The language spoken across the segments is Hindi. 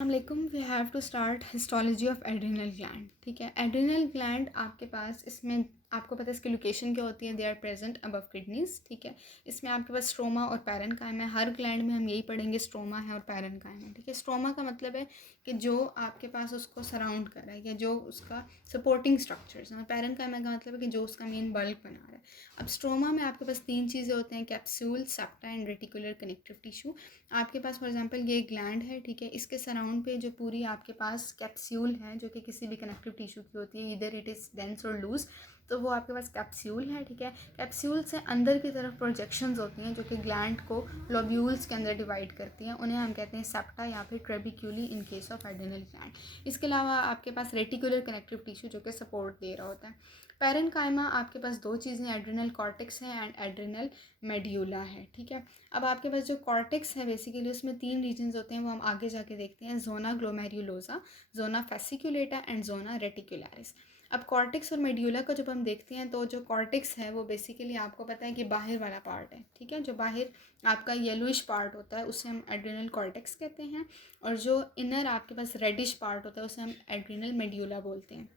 अस्सलामुअलैकुम। We have to start histology of adrenal gland. ठीक है, एड्रिनल ग्लैंड आपके पास, इसमें आपको पता है इसकी लोकेशन क्या होती है, they are present above kidneys. ठीक है, इसमें आपके पास स्ट्रोमा और पैरेन्काइम है। हर ग्लैंड में हम यही पढ़ेंगे, स्ट्रोमा है और पैरेन्काइम है। ठीक है, स्ट्रोमा का मतलब है कि जो आपके पास उसको सराउंड कर रहा है या जो उसका सपोर्टिंग स्ट्रक्चर्स हैं, और पैरेन्काइम का मतलब है कि जो उसका मेन बल्क बना रहा है। अब स्ट्रोमा में आपके पास तीन चीज़ें होते हैं, capsule, septa and reticular connective tissue. आपके पास फॉर एग्जांपल ये ग्लैंड है, ठीक है, इसके सराउंड पे जो पूरी आपके पास कैप्सूल है जो कि किसी भी कनेक्टिव टिश्यू की होती है, इधर इट इज़ डेंस और लूज, तो वो आपके पास कैप्सूल है। ठीक है, कैप्सूल से अंदर की तरफ प्रोजेक्शंस होती हैं जो कि ग्लैंड को लोब्यूल्स के अंदर डिवाइड करती हैं, उन्हें हम कहते हैं सेप्टा या फिर trabeculae in case of adrenal gland. इसके अलावा आपके पास रेटिकुलर कनेक्टिव टिश्यू जो कि सपोर्ट दे रहा होता है। पैरेन्काइमा आपके पास दो चीज़ें, एड्रिनल कॉर्टेक्स है एंड एड्रिनल मेड्यूला है। ठीक है, अब आपके पास जो कॉर्टेक्स है बेसिकली उसमें तीन रीजन्स होते हैं, वो हम आगे जाके देखते हैं, zona glomerulosa, zona fasciculata and zona reticularis. अब कॉर्टेक्स और मेड्यूला को जब हम देखते हैं तो जो कॉर्टेक्स है वो बेसिकली आपको पता है कि बाहर वाला पार्ट है। ठीक है, जो बाहर आपका येलोइश पार्ट होता है उसे हम एड्रिनल कॉर्टेक्स कहते हैं, और जो इनर आपके पास रेडिश पार्ट होता है उसे हम एड्रिनल मेड्यूला बोलते हैं।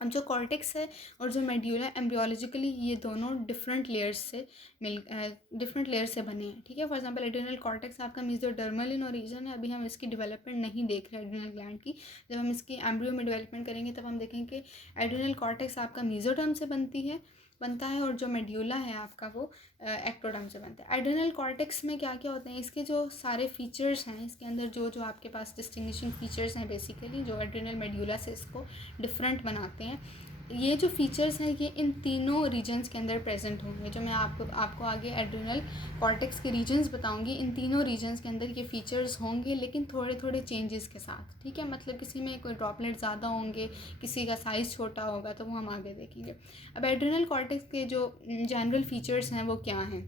अब जो कॉर्टेक्स है और जो मेड्यूला, एम्ब्रियोलॉजिकली ये दोनों डिफरेंट लेयर्स से बने हैं। ठीक है, फॉर एग्जांपल एड्रिनल कॉर्टेक्स आपका मेसोडर्मल इन ओरिजिन है। अभी हम इसकी डेवलपमेंट नहीं देख रहे एड्रिनल ग्लैंड की, जब हम इसकी एम्ब्रियो में डेवलपमेंट करेंगे तब हम देखेंगे कि एड्रिनल कॉर्टेक्स आपका मेसोडर्म से बनता है और जो मेड्यूला है आपका वो एक्टोडर्म से बनता है। एड्रिनल कॉर्टेक्स में क्या क्या होते हैं, इसके जो सारे फीचर्स हैं, इसके अंदर जो जो आपके पास डिस्टिंग्विशिंग फीचर्स हैं बेसिकली जो एड्रिनल मेड्यूला से इसको डिफरेंट बनाते हैं, ये जो फीचर्स हैं ये इन तीनों रीजन्स के अंदर प्रेजेंट होंगे। जो मैं आपको आगे एड्रिनल कॉर्टेक्स के रीजन्स बताऊंगी, इन तीनों रीजन्स के अंदर ये फीचर्स होंगे लेकिन थोड़े थोड़े चेंजेस के साथ। ठीक है, मतलब किसी में कोई ड्रॉपलेट ज़्यादा होंगे, किसी का साइज़ छोटा होगा, तो वो हम आगे देखेंगे। अब एड्रिनल कॉर्टेक्स के जो जनरल फीचर्स हैं वो क्या हैं,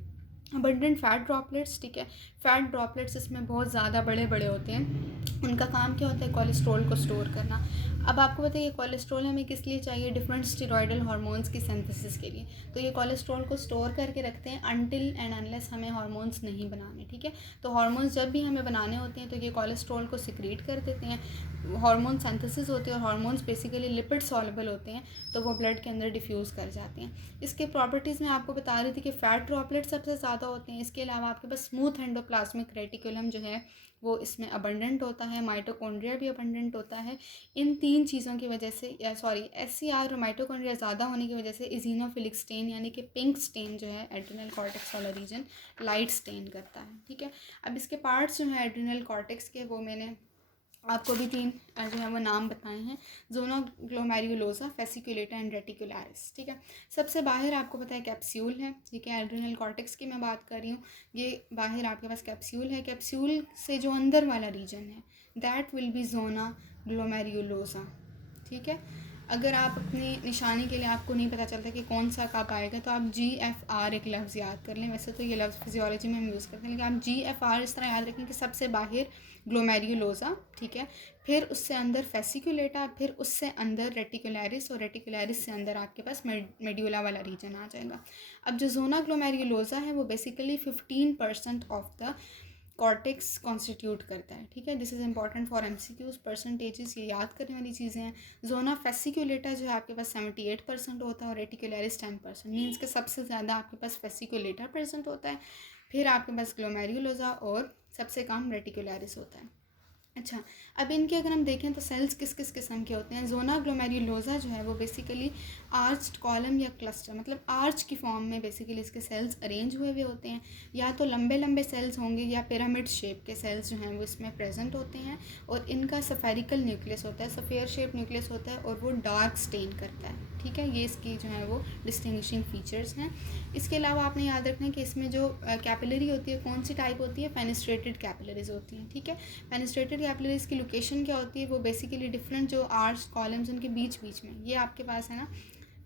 अबंडेंट फैट ड्रॉपलेट्स। ठीक है, फैट ड्रॉपलेट्स इसमें बहुत ज़्यादा बड़े बड़े होते हैं। उनका काम क्या होता है, कोलेस्ट्रॉल को स्टोर करना। अब आपको पता है ये कोलेस्ट्रॉल हमें किस लिए चाहिए, डिफरेंट स्टेरॉयडल हार्मोन्स की सिंथेसिस के लिए। तो ये कोलेस्ट्रॉल को स्टोर करके रखते हैं अनटिल एंड अनलेस हमें हार्मोन्स नहीं बनाने। ठीक है, तो हार्मोन्स जब भी हमें बनाने होते हैं तो ये कोलेस्ट्रॉल को सिक्रीट कर देते हैं, हार्मोन सिंथेसिस होती है, और हार्मोन्स बेसिकली लिपिड सॉल्युबल होते हैं, तो वो ब्लड के अंदर डिफ्यूज़ कर जाते हैं। इसके प्रॉपर्टीज़ में आपको बता रही थी कि फ़ैट ड्रॉपलेट सबसे ज़्यादा होते हैं। इसके अलावा आपके पास स्मूथ एंडोप्लाज्मिक रेटिकुलम जो है वो इसमें अबंडेंट होता है, माइटोकॉन्ड्रिया भी अबंडेंट होता है। इन तीन चीज़ों की वजह से, या सॉरी, SCR और माइटोकॉन्ड्रिया ज़्यादा होने की वजह से इजिनोफिलिक स्टेन यानी कि पिंक स्टेन जो है एड्रिनल कॉर्टेक्स वाला रीजन लाइट स्टेन करता है। ठीक है, अब इसके पार्ट्स जो हैं एड्रिनल कॉर्टेक्स के, वो मैंने आपको भी तीन जो है वो नाम बताए हैं, zona glomerulosa, fasciculata and reticularis. ठीक है, सबसे बाहर आपको पता है कैप्सूल है। ठीक है, एड्रिनल कॉर्टेक्स की मैं बात कर रही हूँ, ये बाहर आपके पास कैप्सूल है। कैप्सूल से जो अंदर वाला रीजन है that will be zona glomerulosa. ठीक है, अगर आप अपनी निशानी के लिए आपको नहीं पता चलता कि कौन सा कब आएगा तो आप GFR एक लफ्ज़ याद कर लें। वैसे तो ये लफ्ज़ फिजियोलॉजी में हम यूज़ करते हैं, लेकिन आप GFR इस तरह याद रखें कि सबसे बाहर ग्लोमेरुलोसा, ठीक है, फिर उससे अंदर फेसिकुलेटा, फिर उससे अंदर रेटिकुलरिस, और रेटिकुलरिस से अंदर आपके पास मेड्यूला वाला रीजन आ जाएगा। अब जो जोना ग्लोमेरुलोसा है वो basically 15% of the cortex constitute करता है। ठीक है, this is important for MCQs, percentages ये याद करने वाली चीज़ें हैं। जोना फेसिकुलेटा जो है आपके पास 78% होता है, और रेटिकुलरिस 10%, मीन्स के सबसे ज़्यादा आपके पास फेसिकुलेटा प्रेजेंट होता है, फिर आपके पास ग्लोमेरुलोसा, और सबसे कम रेटिकुलरिस होता है। अच्छा, अब इनके अगर हम देखें तो सेल्स किस किस किस्म के होते हैं। जोना ग्लोमेरुलोसा जो है वो बेसिकली आर्च्ड कॉलम या क्लस्टर, मतलब आर्च की फॉर्म में बेसिकली इसके सेल्स अरेंज हुए होते हैं, या तो लंबे लंबे सेल्स होंगे या पिरामिड शेप के सेल्स जो हैं वो इसमें प्रेजेंट होते हैं, और इनका सफेरिकल न्यूक्लियस होता है, सफ़ेयर शेप न्यूक्लियस होता है, और वो डार्क स्टेन करता है। ठीक है, ये इसकी जो है वो डिस्टिंग्विशिंग फीचर्स हैं। इसके अलावा आपने याद रखना है कि इसमें जो कैपिलरी होती है कौन सी टाइप होती है, फेनेस्ट्रेटेड कैपिलरीज होती हैं। ठीक है, फेनेस्ट्रेटेड कैपिलरीज की लोकेशन क्या होती है, वो बेसिकली डिफरेंट जो आर्च कॉलम्स उनके बीच बीच में, ये आपके पास है ना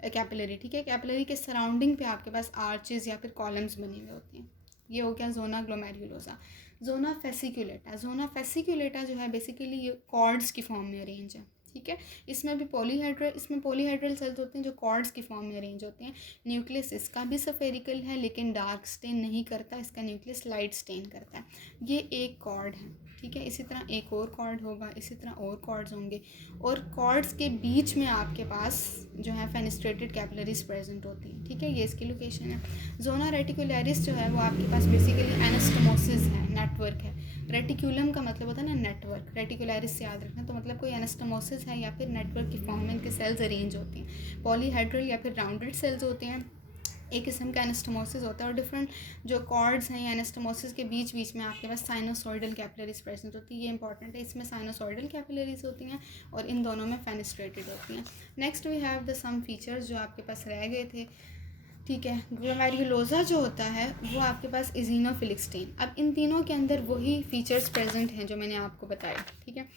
कैपिलरी। ठीक है, कैपिलरी के सराउंडिंग पे आपके पास आर्चेस या फिर कॉलम्स बने हुए होते हैं। ये हो गया zona glomerulosa. Zona fasciculata, zona fasciculata जो है बेसिकली ये कॉर्ड्स की फॉर्म में अरेंज है। ठीक है, इसमें पॉलीहेड्रल सेल्स होते हैं जो कॉर्ड्स की फॉर्म में अरेंज होते हैं। न्यूक्लियस इसका भी सफेरिकल है लेकिन डार्क स्टेन नहीं करता, इसका न्यूक्लियस लाइट स्टेन करता है। ये एक कॉर्ड है। ठीक है। इसी तरह एक और कॉर्ड होगा, इसी तरह और कॉर्ड्स होंगे, और कॉर्ड्स के बीच में आपके पास जो है फेनिस्ट्रेटेड कैपिलरीज प्रेजेंट होती हैं, ठीक है। ये इसकी लोकेशन है। जोना रेटिकुलरिस जो है वो आपके पास बेसिकली एनास्टोमोसिस है, नेटवर्क है। रेटिकुलम का मतलब होता है ना नेटवर्क, रेटिकुलरिस से याद रखना, तो मतलब कोई एनास्टोमोसिस है या फिर नेटवर्क की फॉर्म में इनके सेल्स अरेंज होती हैं। पॉलीहेड्रल या फिर राउंडेड सेल्स होते हैं, एक किस्म का एनास्टोमोसिस होता है। और डिफरेंट जो कॉर्ड्स हैं या एनास्टोमोसिस के बीच बीच में आपके पास साइनोसॉइडल कैपिलरीज प्रेजेंट होती है। ये इंपॉर्टेंट है, इसमें साइनोसॉइडल कैपिलरीज होती हैं और इन दोनों में फेनिस्ट्रेटेड होती हैं। Next we have the some features जो आपके पास रह गए थे, ठीक है। ग्लोमेरुलोसा जो होता है वो आपके पास इजिनोफिलिक स्टेन। अब इन तीनों के अंदर वही फीचर्स प्रेजेंट हैं जो मैंने आपको बताया, ठीक है।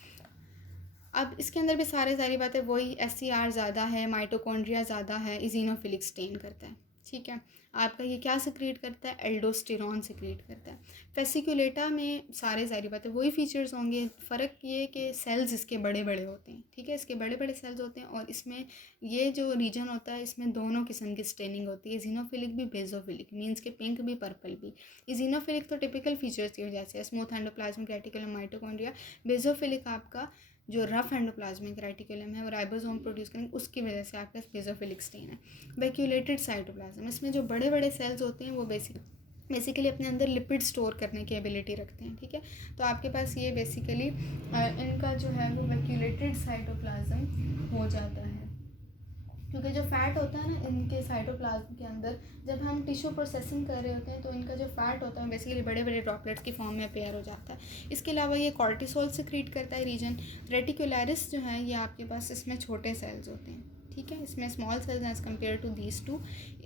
अब इसके अंदर भी सारी बातें वही, SCR ज़्यादा है, माइटोकॉन्ड्रिया ज़्यादा है, इजिनोफिलिक स्टेन करता है, ठीक है। आपका ये क्या सिक्रीट करता है, एल्डोस्टेरॉन सिक्रीट करता है। फेसिकुलेटा में सारी बातें वही फीचर्स होंगे, फ़र्क ये कि सेल्स इसके बड़े बड़े होते हैं, ठीक है। इसके बड़े बड़े सेल्स होते हैं और इसमें ये जो रीजन होता है इसमें दोनों किस्म की स्टेनिंग होती है, इजिनोफिलिक भी बेजोफिलिक, मीन्स के पिंक भी पर्पल भी। इजिनोफिलिक तो टिपिकल फीचर्स की वजह से, स्मूथ एंडोप्लाज्मिक रेटिकुलम, माइटोकॉन्ड्रिया। बेजोफिलिक आपका जो रफ एंडोप्लाज्मिक रेटिकुलम है वो राइबोसोम प्रोड्यूस करेंगे, उसकी वजह से आपके पास बेसोफिलिक स्टेन है। वैक्यूलेटेड साइटोप्लाज्म, इसमें जो बड़े बड़े सेल्स होते हैं वो बेसिकली अपने अंदर लिपिड स्टोर करने की एबिलिटी रखते हैं, ठीक है। तो आपके पास ये बेसिकली इनका जो है वो वैक्यूलेटेड साइटोप्लाज्म हो जाता है, क्योंकि जो फैट होता है ना इनके साइटोप्लाज्म के अंदर, जब हम टिश्यू प्रोसेसिंग कर रहे होते हैं तो इनका जो फैट होता है बेसिकली बड़े बड़े ड्रॉपलेट्स की फॉर्म में अपेयर हो जाता है। इसके अलावा ये कॉर्टिसोल सिक्रीट करता है रीजन। रेटिकुलरिस जो है ये आपके पास इसमें छोटे सेल्स होते हैं, ठीक है। इसमें small cells as compare to these two,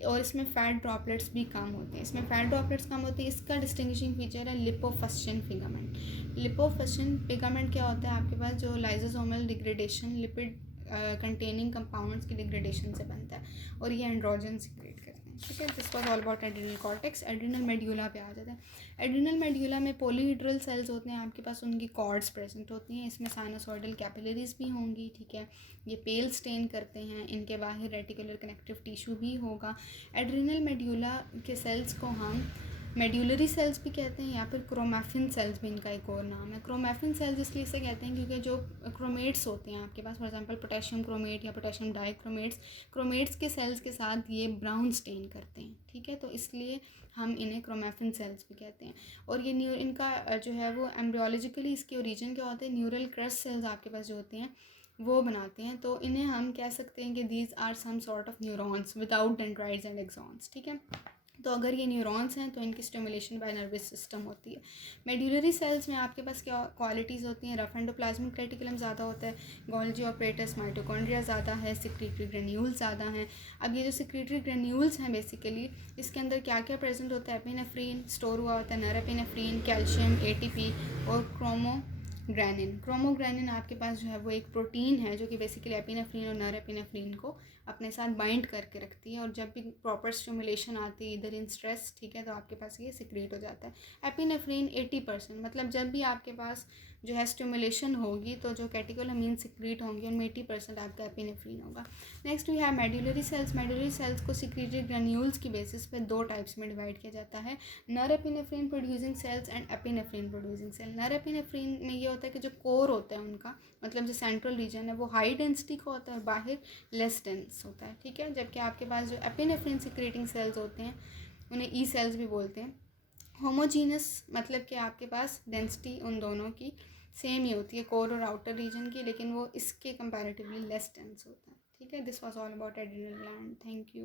और इसमें फ़ैट ड्रॉपलेट्स भी कम होते हैं, इसमें फ़ैट ड्रॉपलेट्स कम होते हैं। इसका डिस्टिंग्विशिंग फीचर है लिपोफस्चिन फिगामेंट। लिपोफस्चिन फिगामेंट क्या होता है, आपके पास जो लाइजोसोमल डिग्रेडेशन, लिपिड कंटेनिंग कंपाउंड्स की डिग्रेडेशन से बनता है और ये एंड्रोजन सिक्रेट करते हैं, ठीक है। This was all about adrenal cortex. Adrenal medulla पे आ जाता है। एड्रिनल मेड्यूला में पॉलीहेड्रल सेल्स होते हैं आपके पास, उनकी कॉर्ड्स प्रेजेंट होती हैं, इसमें साइनोसॉइडल कैपिलरीज भी होंगी, ठीक है। ये पेल स्टेन करते हैं, इनके बाहर रेटिकुलर कनेक्टिव टिश्यू भी होगा। एड्रिनल मेड्यूला के सेल्स को हम मेड्यूलरी सेल्स भी कहते हैं या फिर क्रोमैफिन सेल्स भी इनका एक और नाम है। क्रोमैफिन सेल्स इसलिए इसे कहते हैं क्योंकि जो क्रोमेट्स होते हैं आपके पास, फॉर एग्जांपल पोटेशियम क्रोमेट या पोटेशियम क्रोमेट्स के सेल्स के साथ ये ब्राउन स्टेन करते हैं, ठीक है। तो इसलिए हम इन्हें क्रोमैफिन सेल्स भी कहते हैं। और ये इनका जो है वो एम्ब्रियोलॉजिकली इसके ओरिजिन क्या होते हैं, न्यूरल क्रस्ट सेल्स आपके पास जो होते हैं वो बनाते हैं। तो इन्हें हम कह सकते हैं कि these are some sort of neurons without dendrites and axons, ठीक है। तो अगर ये न्यूरॉन्स हैं तो इनकी स्टिमुलेशन बाय नर्वस सिस्टम होती है। मेड्यूलरी सेल्स में आपके पास क्या क्वालिटीज़ होती हैं, रफ एंडोप्लाज्मिक रेटिकुलम ज़्यादा होता है, गोल्जी ऑपरेटस, माइटोकॉन्ड्रिया ज़्यादा है, सिक्रीटरी ग्रेन्यूल्स ज़्यादा हैं। अब ये जो सिक्रीटरी ग्रेन्यूल्स हैं बेसिकली इसके अंदर क्या क्या प्रेजेंट होता है, एपिनेफ्रीन स्टोर हुआ होता है, नॉरेपिनेफ्रीन, कैल्शियम, ATP और क्रोमोग्रेनिन आपके पास जो है वो एक प्रोटीन है जो कि बेसिकली एपिनेफ्रीन और नॉरेपिनेफ्रीन को अपने साथ बाइंड करके रखती है, और जब भी प्रॉपर स्टिमुलेशन आती है इधर इन स्ट्रेस, ठीक है, तो आपके पास ये सिक्रेट हो जाता है। एपिनेफ्रीन 80%, मतलब जब भी आपके पास जो है स्टिमुलेशन होगी तो जो कैटेकोलामीन सिक्रीट होंगे उनमें 80% आपका एपिनेफ्रीन होगा। Next we have medullary cells. Medullary cells को सिक्रीटेड ग्रेन्यूल्स की बेसिस पे दो टाइप्स में डिवाइड किया जाता है, norepinephrine producing cells and epinephrine producing cell. Norepinephrine में ये होता है कि जो कोर होता है उनका, मतलब जो सेंट्रल रीजन है वो हाई डेंसिटी का होता है, बाहर लेस डेंस होता है, ठीक है। जबकि आपके पास जो एपिनेफ्रीन सिक्रेटिंग सेल्स होते हैं उन्हें ई सेल्स भी बोलते हैं। होमोजीनस मतलब कि आपके पास डेंसिटी उन दोनों की सेम ही होती है, कोर और आउटर रीजन की, लेकिन वो इसके कंपैरेटिवली लेस डेंस होता है, ठीक है। This was all about adrenal gland. Thank you.